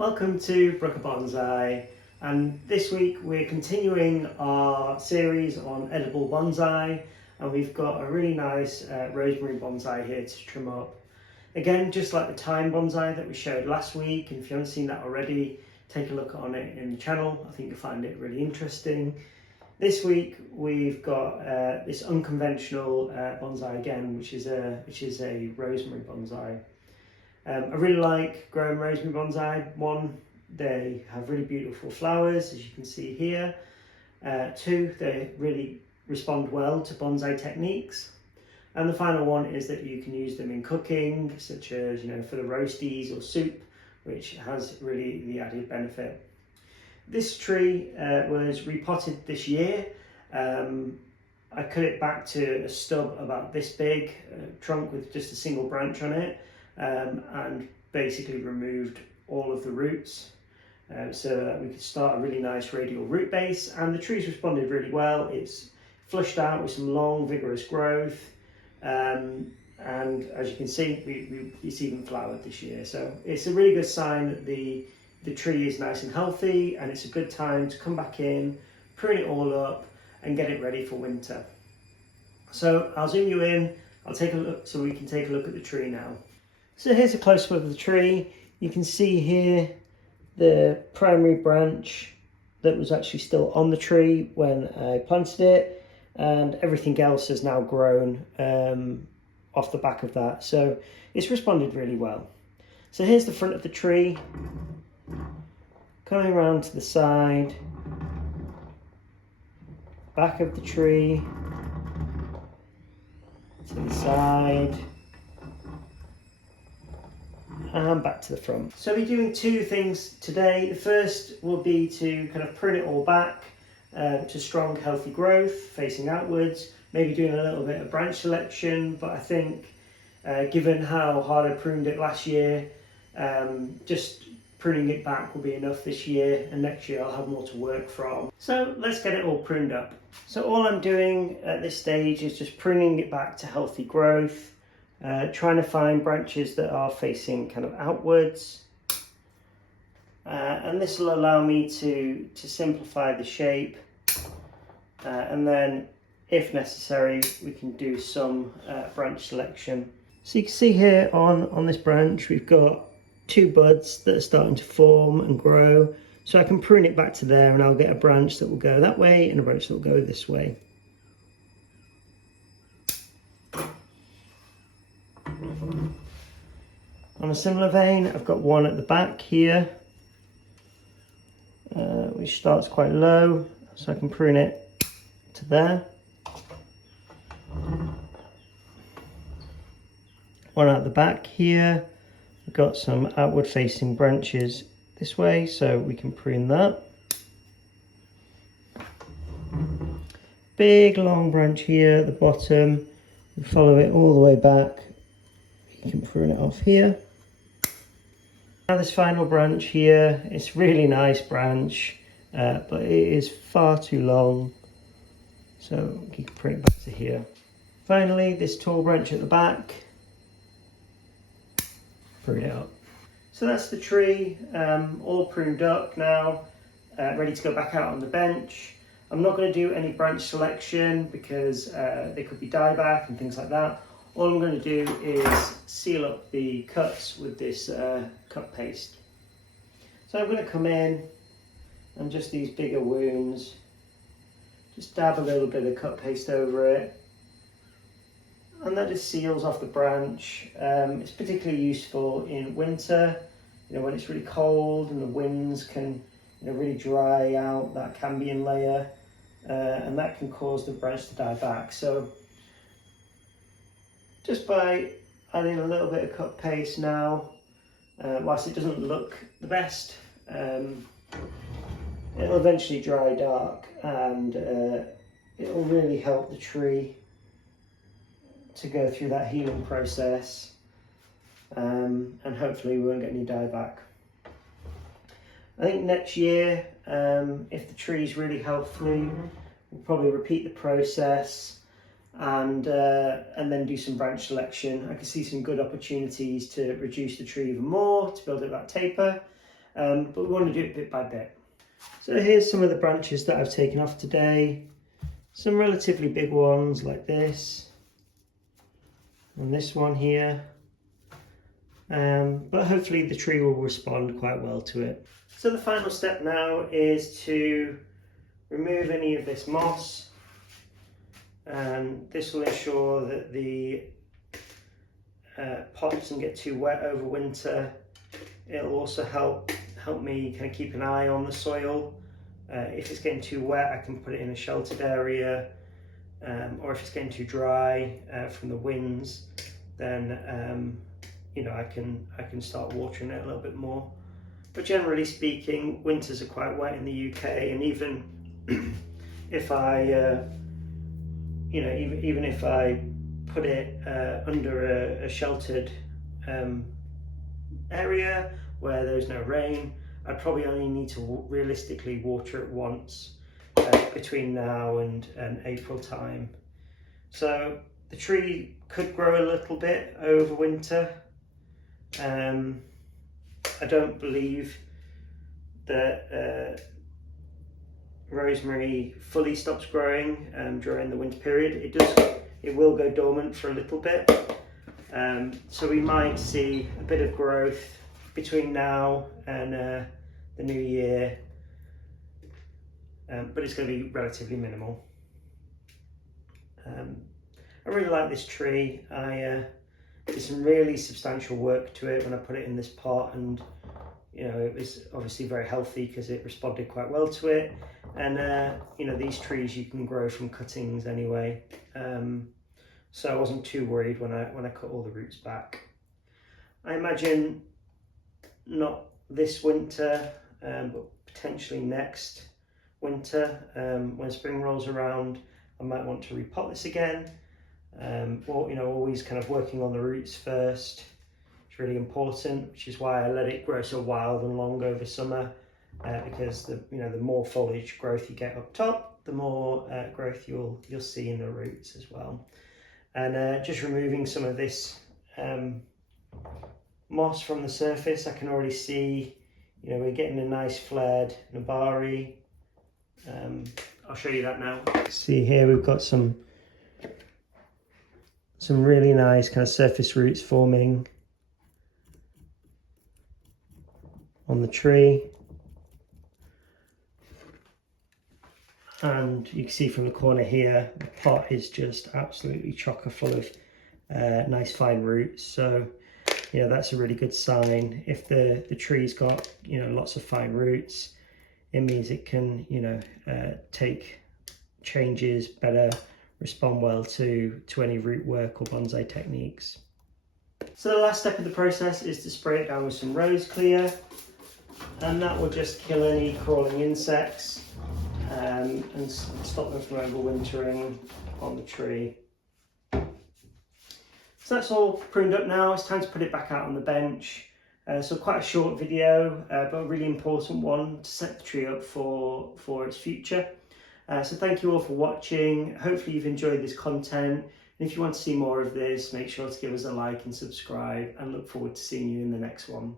Welcome to Winter Bonsai, and this week we're continuing our series on edible bonsai, and we've got a really nice rosemary bonsai here to trim up. Again, just like the thyme bonsai that we showed last week, and if you haven't seen that already, take a look on it in the channel. I think you'll find it really interesting. This week we've got this unconventional bonsai again, which is a rosemary bonsai. I really like growing rosemary bonsai. One, they have really beautiful flowers, as you can see here. Two, they really respond well to bonsai techniques. And the final one is that you can use them in cooking, such as, for the roasties or soup, which has really the added benefit. This tree was repotted this year. I cut it back to a stub about this big, a trunk with just a single branch on it. And basically removed all of the roots so that we could start a really nice radial root base, and the tree's responded really well. It's flushed out with some long vigorous growth, and as you can see it's even flowered this year, so it's a really good sign that the tree is nice and healthy, and it's a good time to come back in, prune it all up and get it ready for winter. So I'll zoom you in, I'll take a look so we can take a look at the tree now. So here's a close-up of the tree. You can see here the primary branch that was actually still on the tree when I planted it, and everything else has now grown off the back of that. So it's responded really well. So here's the front of the tree, coming around to the side, back of the tree, to the side, and back to the front. So we're doing two things today. The first will be to kind of prune it all back to strong, healthy growth facing outwards, maybe doing a little bit of branch selection, but I think given how hard I pruned it last year, just pruning it back will be enough this year, and next year I'll have more to work from. So let's get it all pruned up. So all I'm doing at this stage is just pruning it back to healthy growth. Trying to find branches that are facing kind of outwards, and this will allow me to simplify the shape, and then if necessary we can do some branch selection. So you can see here on this branch we've got two buds that are starting to form and grow, so I can prune it back to there and I'll get a branch that will go that way and a branch that will go this way. On a similar vein, I've got one at the back here, which starts quite low, so I can prune it to there. One at the back here, I've got some outward facing branches this way, so we can prune that. Big long branch here at the bottom, we follow it all the way back. You can prune it off here. Now this final branch here, it's a really nice branch, but it is far too long, so you can prune it back to here. Finally, this tall branch at the back, prune it up. So that's the tree, all pruned up now, ready to go back out on the bench. I'm not going to do any branch selection because they could be dieback and things like that. All I'm going to do is seal up the cuts with this cut paste. So I'm going to come in and just these bigger wounds, just dab a little bit of cut paste over it, and that just seals off the branch. It's particularly useful in winter, when it's really cold and the winds can really dry out that cambium layer, and that can cause the branch to die back. So just by adding a little bit of cut paste now, whilst it doesn't look the best, it'll eventually dry dark, and it'll really help the tree to go through that healing process, and hopefully we won't get any dieback. I think next year, if the tree's really healthy, we'll probably repeat the process and then do some branch selection. I can see some good opportunities to reduce the tree even more, to build up that taper, but we want to do it bit by bit. So here's some of the branches that I've taken off today. Some relatively big ones like this, and this one here. But hopefully the tree will respond quite well to it. So the final step now is to remove any of this moss, and this will ensure that the pot doesn't get too wet over winter. It'll also help me kind of keep an eye on the soil. If it's getting too wet, I can put it in a sheltered area, or if it's getting too dry from the winds, then you know, I can start watering it a little bit more. But generally speaking, winters are quite wet in the UK, and even if I you know, even if I put it under a sheltered area where there's no rain, I'd probably only need to realistically water it once between now and April time. So the tree could grow a little bit over winter. I don't believe that rosemary fully stops growing during the winter period. It will go dormant for a little bit. So we might see a bit of growth between now and the new year, but it's going to be relatively minimal. I really like this tree. I did some really substantial work to it when I put it in this pot, and you know, it was obviously very healthy because it responded quite well to it. And you know, these trees you can grow from cuttings anyway, so I wasn't too worried when I cut all the roots back. I imagine not this winter, but potentially next winter, when spring rolls around, I might want to repot this again. Or, you know, always kind of working on the roots first. It's really important, which is why I let it grow so wild and long over summer, because the more foliage growth you get up top, the more growth you'll see in the roots as well. And just removing some of this moss from the surface, I can already see, you know, we're getting a nice flared nabari. I'll show you that now. See here, we've got some really nice kind of surface roots forming on the tree, and you can see from the corner here the pot is just absolutely chocker full of nice fine roots. So you know, that's a really good sign. If the tree's got, you know, lots of fine roots, it means it can, you know, take changes better, respond well to any root work or bonsai techniques. So the last step of the process is to spray it down with some rose clear, and that will just kill any crawling insects and stop them from overwintering on the tree. So that's all pruned up now. It's time to put it back out on the bench. So quite a short video, but a really important one to set the tree up for its future. So thank you all for watching. Hopefully you've enjoyed this content. And if you want to see more of this, make sure to give us a like and subscribe, and look forward to seeing you in the next one.